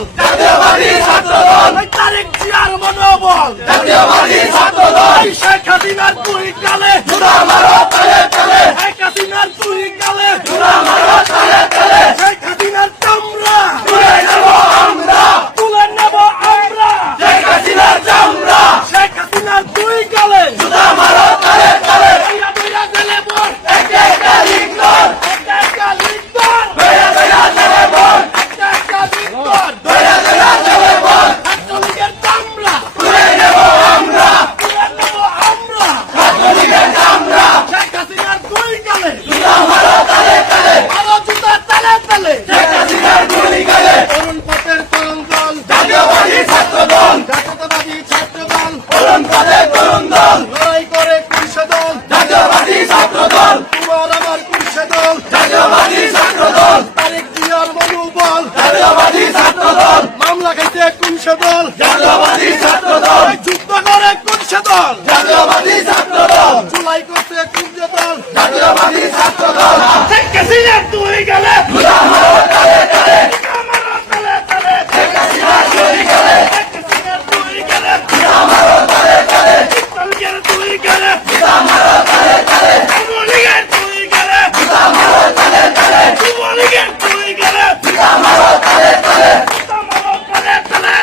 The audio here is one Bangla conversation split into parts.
মনোবল, জাতীয়বাদী ছাত্রদল, তারেক জিয়ার মনোবল, জাতীয়বাদী ছাত্রদল, শেখ হাসিনার কুড়িকালে, জুতা মারো তালে তালে, শেখ হাসিনার কুড়িকালে, জুতা মারো তালে তালে, শেখ হাসিনার চামড়া তুলে নেব আমরা, তুলে নেব আমরা, শেখ হাসিনার চামড়া, শেখ হাসিনার কুড়িকালে, জুতা মারো তালে তালে, বইরা বইরা জেলে বল, একটা একটা লিঙ্গন, একটা একটা লিঙ্গন, দয়া দয়া চলে বল, একটা একটা লিঙ্গন, দয়া দয়া চলে বল, ছাত্রলীগের চামড়া তুলে নেব আমরা, তুলে নেব আমরা, ছাত্রলীগের চামড়া, শেখ হাসিনার কুড়িকালে, জুতা মারো তালে তালে, আরো জুতা তালে তালে, শেখ হাসিনার গুলিগালে, তরুণ পথের তরুণ দল, জাতীয়বাদী ছাত্রদল, জাতীয়তাবাদী ছাত্রদল, তরুণ পথে তরুণ দল, লড়াই করে কুড়িশে দল, জাতীয়বাদী ছাত্রদল, তোমার আমার কুড়িশে দল, জাতীয়বাদী ছাত্রদল, তারেক জিয়ার মনোবল, জাতীয়বাদী ছাত্রদল, মামলা খাইতে কুড়িশে দল, জাতীয়বাদী ছাত্রদল, যুদ্ধ করে কুড়িশে দল, জাতীয়বাদী ছাত্রদল, জুলাই করতে কুড়িশে দল, জাতীয়বাদী ছাত্রদল, শেখ হাসিনা তুই গেলে, জুতা মারো তালে তালে, আমার তালে তালে, শেখ হাসিনার গুলিগালে, শেখ হাসিনা তুই গেলে, জুতা মারো তালে তালে, তালগের তুই গেলে, জুতা মারো তালে তালে, যুবলীগের তুই গেলে, জুতা মারো তালে তালে, যুবলীগের তুই গেলে, জুতা মারো তালে তালে, তামারো তালে তালে,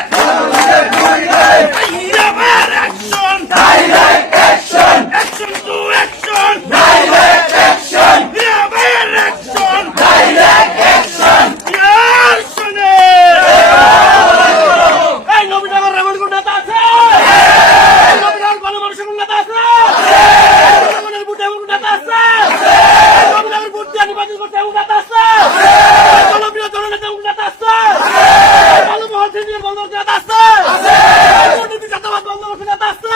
গুলিগালে, ইয়াবার action, direct action, action to action, direct action, ইয়াবার অ্যাকশন, ডাইরেক্ট অ্যাকশন, ইয়ার শুনে, এই নবীনগর রেবর্ড নেতা আছে, নবীনগর গণমানুষের নেতা আছে, নবীনগরের বুটে নেতা আছে, নবীনগর বুট দিয়ে নির্বাচন করতে নেতা আছে, জনপ্রিয় জননেতা নেতা আছে, জনমহল থেকে বন্ধ নেতা আছে, দুর্নীতি জাতীয়বাদ বন্ধ নেতা আছে,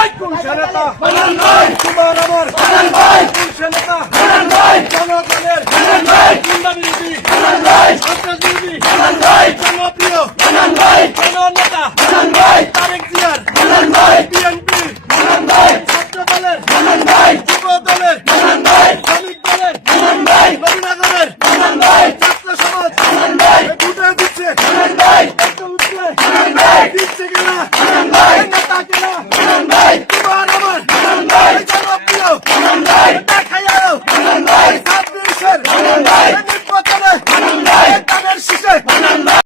এই কুলসা নেতা, মানন ভাই, তোমার আমার মানন ভাই, কুলসা নেতা, মানন ভাই, জনগণের মানন ভাই, গুন্ডা বিরোধী, মানন ভাই, সন্ত্রাস বিরোধী, মানন ভাই, জনপ্রিয় মানন ভাই, জননেতা মানন ভাই, তারেক জিয়ার মানন ভাই, বিএনপি মানন ভাই, ছাত্র দলের মানন ভাই, যুব দলের মানন ভাই, শ্রমিক দলের মানন ভাই, নবীনগরের মানন ভাই, ছাত্র সমাজ মানন ভাই, ভোটে দিচ্ছে মানন ভাই, একটা উঠছে মানন ভাই, দিচ্ছে কিনা মানন ভাই, নেতা কিনা মানন ভাই, তোমার আমার মানন ভাই, জনপ্রিয় মানন ভাই, দেখাইও মানন ভাই, 26-এর